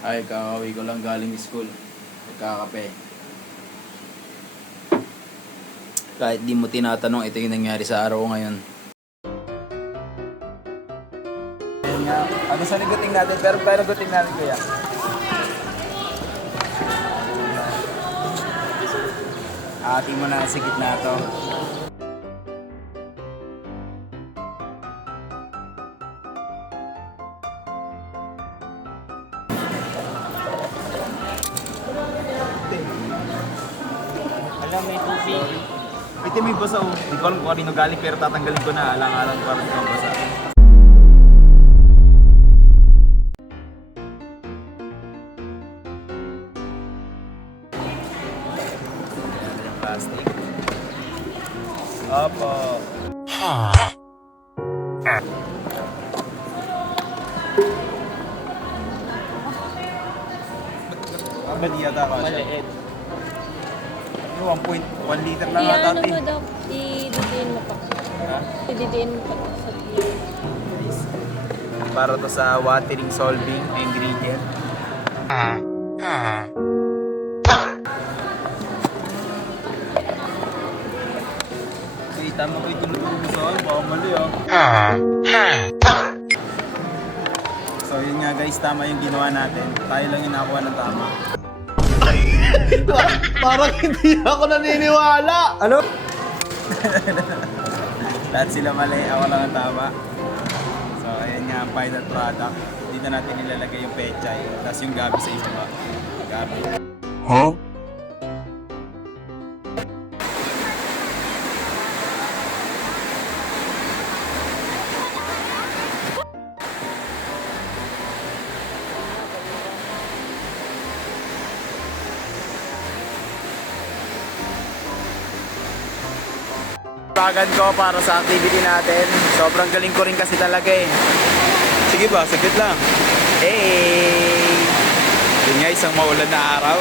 Ay, kakauwi ko lang galing school. Nagkakape. Kahit di mo tinatanong, ito yung nangyari sa araw ko ngayon. Ayan nga. Ano sa naguting natin? Pero paano naguting natin, kuya? Ati mo na sa gitna to. Alam, may tubig. Ito may basa oh. Hindi ko alam kung kanino galing pero tatanggalin ko na. Alang-alang para hindi ko basa. Ayan yung plastic. Opo. Mali yata ka siya. Maliit. 1.1 liter lang ata Ano ate. mo daw, i-didiin mo pa. Ha? I-didiin mo pa sa tiyan. Para to sa watering solving ingredient. Kita mo ko yung tinutulog sa akin, baka mali ah. So yun nga guys, tama yung ginawa natin. Tayo lang yung nakuha ng tama. Parang hindi ako naniniwala. Ano? Lahat sila mali, ako lang ang tama. So ayan nga ang final product. Dito natin nilalagay yung pechay, tapos yung gabi sa isa. Gabi. Huh? Pagan ko para sa activity natin. Sobrang galing ko rin kasi talaga eh. Sige ba, saglit lang. Hey! Yun nga, isang maulan na araw.